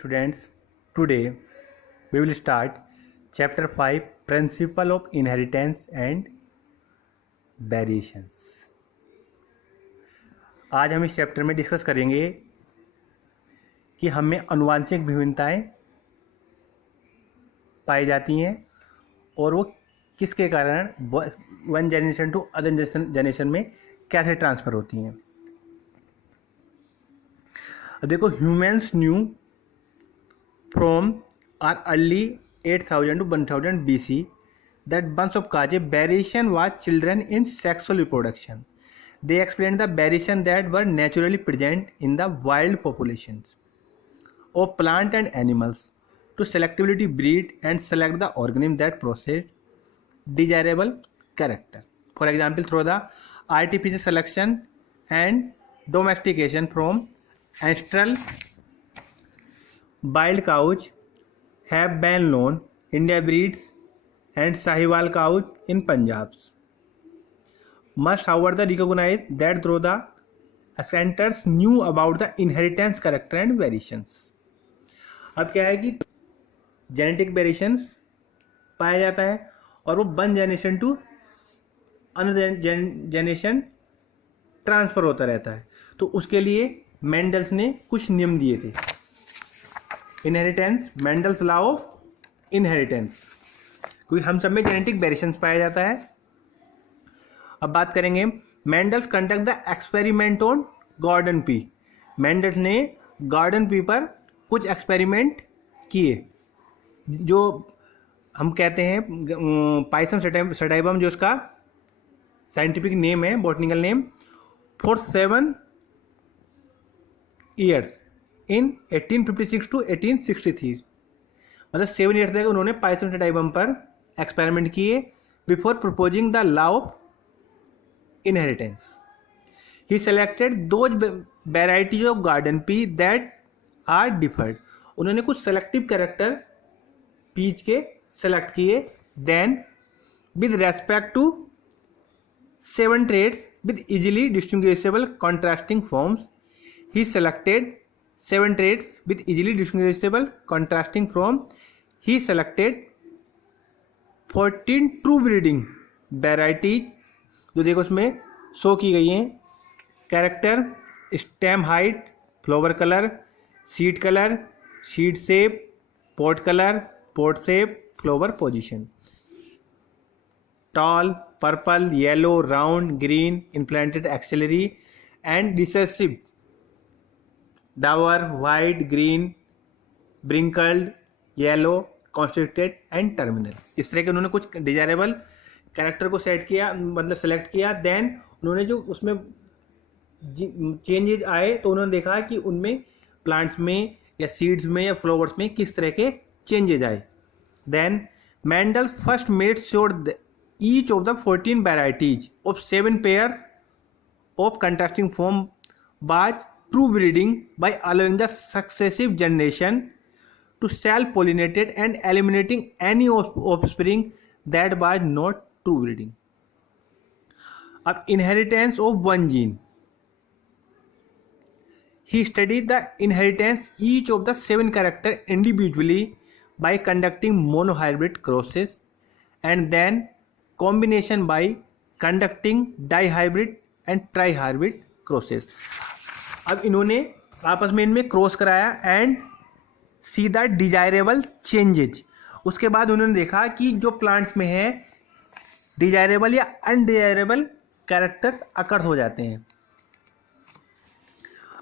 students, today we will start chapter 5 Principle of Inheritance and Variations. आज हम इस chapter में डिस्कस करेंगे कि हमें आनुवंशिक भिन्नताएं पाई जाती हैं और वो किसके कारण one generation to other generation में कैसे ट्रांसफ़र होती हैं. अब देखो, humans new from our early 8000 to 1000 BC that bunch of cause variation was children in sexual reproduction. They explained the variation that were naturally present in the wild populations of plant and animals to selectively breed and select the organism that possessed desirable character. For example, through the artificial selection and domestication from ancestral wild cows have been known. India breeds and Sahiwal cows in Punjab must however recognize that through the ancestors knew about the inheritance character and variations. अब क्या है कि genetic variations पाया जाता है और वो one generation to another generation transfer होता रहता है. तो उसके लिए मेंडल्स ने कुछ नियम दिए थे. Inheritance, Mendel's law of inheritance, क्योंकि हम सब में जेनेटिक वेरिएशंस पाया जाता है. अब बात करेंगे Mendel's conduct the experiment on garden pea. Mendel's ने गॉर्डन पी पर कुछ एक्सपेरिमेंट किए जो हम कहते हैं पाइसम सटाइबम, जो उसका साइंटिफिक नेम है, botanical name, for 7 years in 1856 to 1863. मतलब 7 ईयर्स तक उन्होंने पाइसम सटाइबम पर एक्सपेरिमेंट किए before proposing the law of inheritance. He selected those varieties of garden pea that are differed. उन्होंने कुछ सेलेक्टिव कैरेक्टर पीच के सेलेक्ट किए. Then with respect to 7 traits with easily distinguishable contrasting forms, he selected 7 traits with easily distinguishable contrasting form. He selected 14 true breeding varieties, जो देखो उसमें show की गई हैं. Character, stem height, flower colour, seed shape, pot colour, pot shape, flower position, tall, purple, yellow, round, green, inflated axillary and recessive, dwarf, white, green, wrinkled, yellow, constricted and terminal. इस तरह के उन्होंने कुछ desirable character को set किया, मतलब select किया. Then उन्होंने जो उसमें चेंजेज आए तो उन्होंने देखा कि उनमें प्लांट्स में या सीड्स में या फ्लावर्स में किस तरह के चेंजेज आए. Then Mendel first made sure each of the 14 varieties of 7 pairs of contrasting form was true breeding by allowing the successive generation to self-pollinate and eliminating any offspring that was not true breeding. अब inheritance of one gene. He studied the inheritance each of the 7 characters individually by conducting monohybrid crosses and then combination by conducting dihybrid and trihybrid crosses. अब इन्होंने आपस में इनमें cross कराया and see the desirable changes. उसके बाद उन्होंने देखा कि जो प्लांट्स में है डिजायरेबल या अनडिजायरेबल कैरेक्टर्स अकर हो जाते हैं.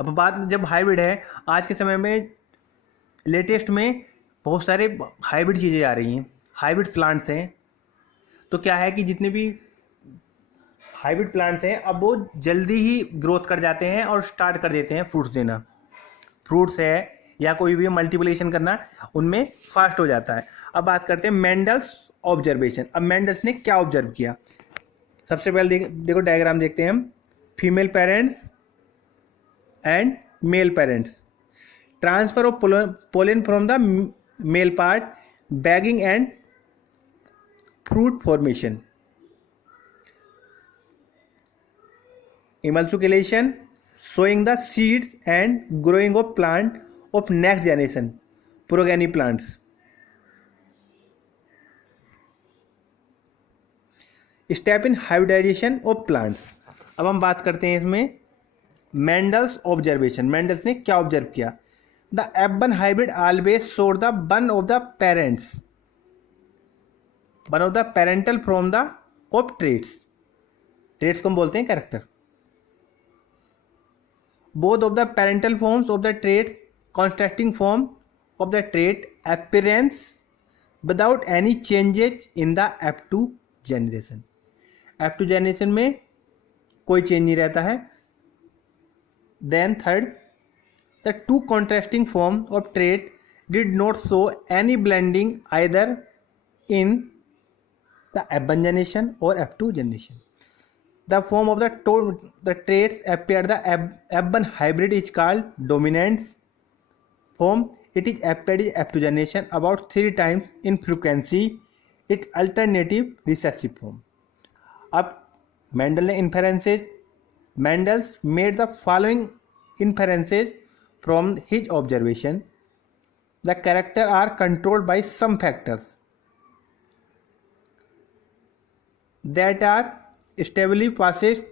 अब बात जब हाइब्रिड है, आज के समय में लेटेस्ट में बहुत सारे हाइब्रिड चीज़ें आ रही हैं, हाइब्रिड प्लांट्स हैं. तो क्या है कि जितने भी हाइब्रिड प्लांट्स हैं अब वो जल्दी ही ग्रोथ कर जाते हैं और स्टार्ट कर देते हैं फ्रूट्स देना. फ्रूट्स है या कोई भी मल्टीप्लिकेशन करना उनमें फास्ट हो जाता है. अब बात करते हैं मेंडल्स ऑब्जर्वेशन. अब मेंडल्स ने क्या ऑब्जर्व किया? सबसे पहले देखो डायग्राम देखते हैं हम. Female parents and male parents, transfer of pollen from the male part, bagging and fruit formation, emulsification, sowing the seeds and growing of plant of next generation. Progeny plants. Step in hybridisation of plants. अब हम बात करते हैं इसमें Mendel's observation. Mendel's ने क्या observe किया? The F1 hybrid always showed the one of the parents, one of the parental from the of traits. Traits को हम बोलते हैं character. Both of the parental forms of the trait constructing form of the trait appearance without any changes in the F2 generation. F2 generation में कोई change नहीं रहता है। Then third, the two contrasting form of trait did not show any blending either in the F1 generation और F2 generation. The form of the traits appeared the F1 hybrid is called dominant form. It is appeared in F2 generation about 3 times in frequency. Its alternative recessive form. अब Mendel ने inferences, Mendel's made the following inferences from his observation. The character are controlled by some factors that are stably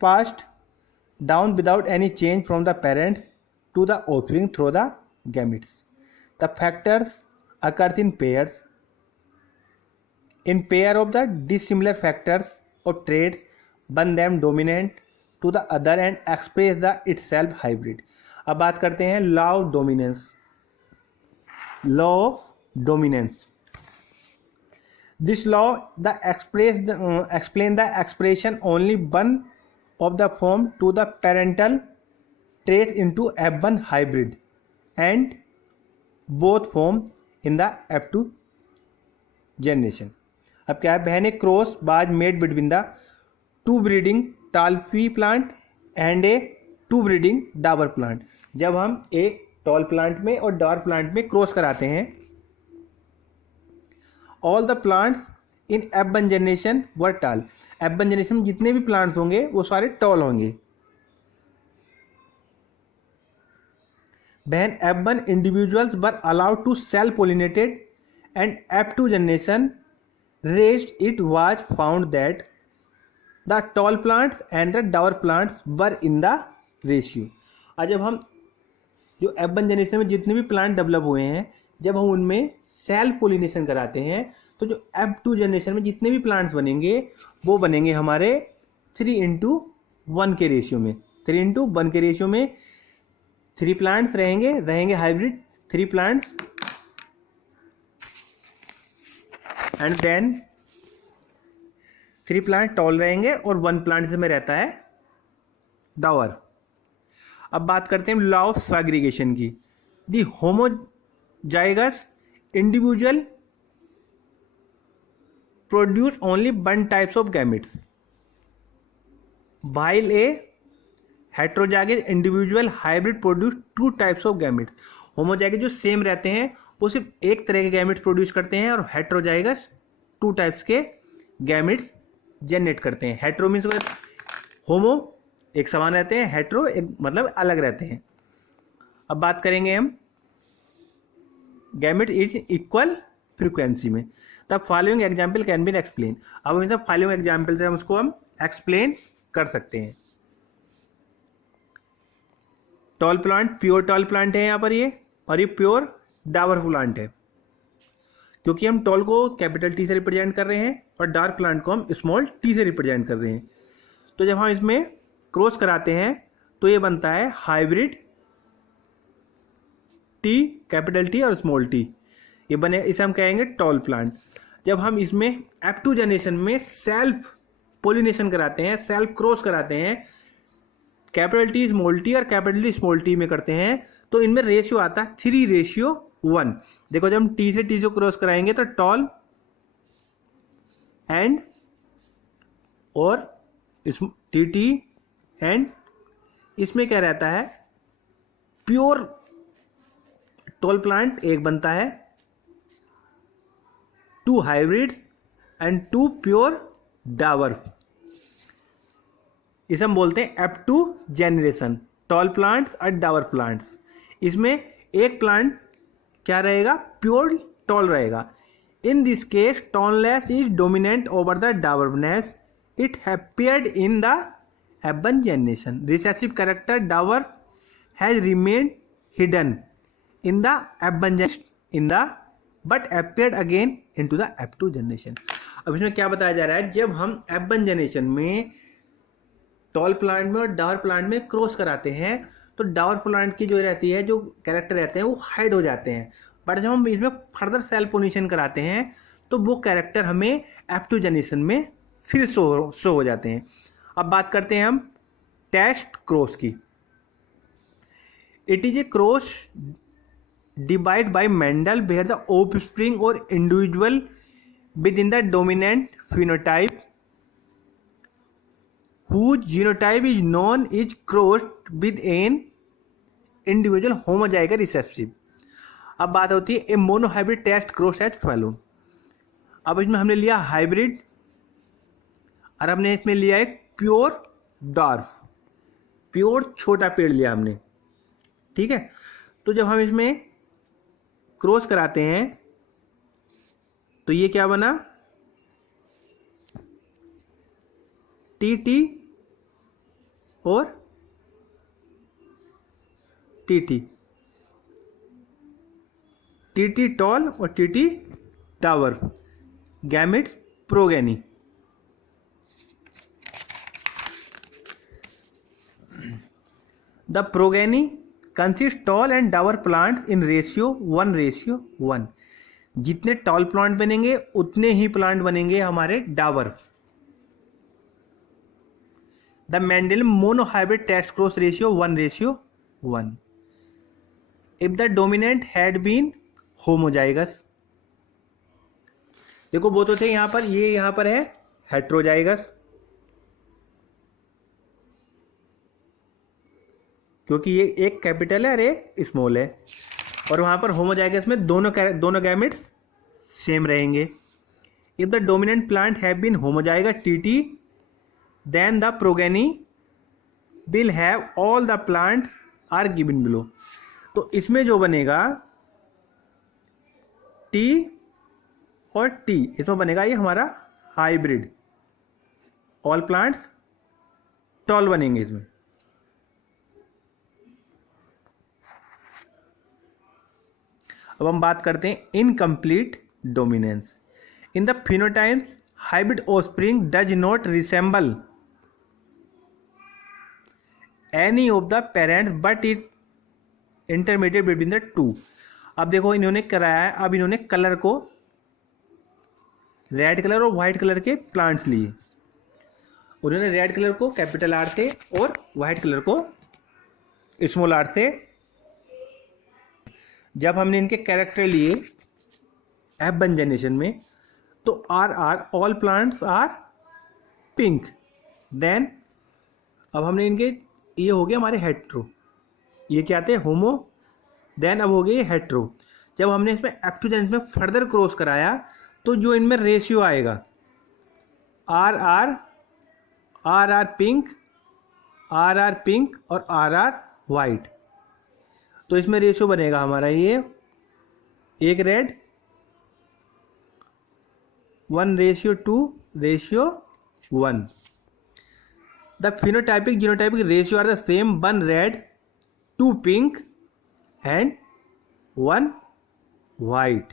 passed down without any change from the parents to the offspring through the gametes. The factors occurs in pairs. In pair of the dissimilar factors of traits, one them dominant to the other and express the itself hybrid. अब बात करते हैं law of dominance. Law of dominance, this law explain the expression only one of the form to the parental traits into F1 hybrid and both form in the F2 generation. अब क्या है? बहने cross was made between the true breeding tall pea plant and a true breeding डाबर plant. जब हम एक tall plant में और डाबर प्लांट में क्रॉस कराते हैं, all the plants in F1 generation were toll. F1 generation में जितने भी प्लांट्स होंगे वो सारे टॉल होंगे। बहन F1 individuals were allowed to self pollinated and F2 generation raised it was found that the tall plants and the dwarf plants were in the ratio. और जब हम जो F1 जनरेशन में जितने भी प्लांट डेवलप हुए हैं, जब हम उनमें सेल्फ पोलिनेशन कराते हैं तो जो F2 जनरेशन में जितने भी प्लांट्स बनेंगे वो बनेंगे हमारे 3:1 के रेशियो में। 3:1 के रेशियो में 3 प्लांट्स रहेंगे hybrid 3 plants and then 3 plant tall रहेंगे और 1 प्लांट इसमें रहता है डावर। अब बात करते हैं लॉ ऑफ सेग्रीगेशन की। The homozygous individual produce only one types of gametes while a heterozygous individual hybrid produce 2 types of gametes. Homozygous जो सेम रहते हैं वो सिर्फ एक तरह के गैमेट्स प्रोड्यूस करते हैं और हेट्रोजाइगस 2 टाइप्स के गैमेट्स जनरेट करते हैं। हेट्रो मीन्स होमो एक समान रहते हैं, हेट्रो एक मतलब अलग रहते हैं। अब बात करेंगे हम गैमेट इज इक्वल फ्रीक्वेंसी में। The following example can be explain. अब द फॉलोइंग एग्जाम्पल से हम उसको हम एक्सप्लेन कर सकते हैं। Tall plant pure tall plant है यहाँ पर ये, और ये प्योर डावर प्लांट है, क्योंकि हम टॉल को कैपिटल टी से रिप्रेजेंट कर रहे हैं और डार्क प्लांट को हम स्मॉल टी से रिप्रेजेंट कर रहे हैं। तो जब हम इसमें क्रॉस कराते हैं तो ये बनता है हाइब्रिड टी, कैपिटल टी और स्मॉल टी, ये बने, इसे हम कहेंगे टॉल प्लांट। जब हम इसमें F2 जनरेशन में सेल्फ पोलिनेशन कराते हैं, सेल्फ क्रॉस कराते हैं, कैपिटल टी स्मॉल टी और कैपिटल टी स्मॉल टी में करते हैं, तो इनमें रेशियो आता है 3:1। देखो जब हम टी से टी से क्रॉस कराएंगे तो टॉल एंड और टी एंड इसमें क्या रहता है, प्योर टॉल प्लांट एक बनता है, 2 हाइब्रिड्स एंड 2 प्योर डावर। इसे हम बोलते हैं F2 जनरेशन, टॉल प्लांट्स और डावर प्लांट्स। इसमें एक प्लांट क्या रहेगा, प्योर टॉल रहेगा। In this case tallness is dominant over the dwarfness, it appeared in the F one generation. Recessive character dwarf has remained hidden in the F one in the but appeared again into the F2 generation. अब इसमें क्या बताया जा रहा है, जब हम F1 generation में टॉल प्लांट में और डावर प्लांट में क्रॉस कराते हैं तो डावर प्लांट की जो रहती है, जो कैरेक्टर रहते हैं वो हाइड हो जाते हैं, बट जब हम इसमें फर्दर सेल पोजिशन कराते हैं तो वो कैरेक्टर हमें F2 जनरेशन में फिर शो हो जाते हैं। अब बात करते हैं हम टेस्ट क्रॉस की। It is a cross divided by Mendel where the offspring or individual within the dominant phenotype whose genotype is known is crossed with an individual homozygous recessive। अब बात होती है a monohybrid test cross as follow. अब इसमें हमने लिया hybrid और हमने इसमें लिया एक प्योर डॉर्फ, प्योर छोटा पेड़ लिया हमने, ठीक है। तो जब हम इसमें क्रॉस कराते हैं तो ये क्या बना, टीटी और टीटी, टीटी टॉल और TT dwarf, gametes progeny. The progeny consist tall and dwarf plants in ratio 1:1। जितने टॉल प्लांट बनेंगे उतने ही प्लांट बनेंगे हमारे dwarf. The Mendel monohybrid test cross ratio 1:1। If the dominant had been homozygous, देखो वो तो थे यहां पर, ये यहां पर है हेट्रोजाइगस, क्योंकि ये एक कैपिटल है और एक स्मॉल है, और वहां पर होमोजाइगस में दोनों गैमेट्स सेम रहेंगे। If the dominant plant have been homozygous TT then the progeny will have all the plant are given below. तो इसमें जो बनेगा टी और टी, इसमें बनेगा ये हमारा हाइब्रिड, ऑल प्लांट्स टॉल बनेंगे इसमें। अब हम बात करते हैं incomplete dominance. In the phenotype hybrid offspring does not resemble any of the parents but it intermediate between the to. अब देखो इन्होंने कराया है, अब इन्होंने कलर को रेड कलर और व्हाइट कलर के प्लांट्स लिए। उन्होंने रेड कलर को कैपिटल आर से और व्हाइट कलर को स्मॉल आर से। जब हमने इनके कैरेक्टर लिए F1 जनरेशन में तो are all plants are pink. Then अब हमने इनके, ये हो गया हमारे हेट्रो, ये क्या थे होमो, देन अब हो गए ये हेट्रो। जब हमने इसमें F2 जनरेशन में फर्दर क्रॉस कराया तो जो इनमें रेशियो आएगा आर पिंक और आर वाइट, तो इसमें रेशियो बनेगा हमारा ये एक red 1:2:1। The phenotypic genotypic ratio are the same, 1 red 2 pink and 1 white.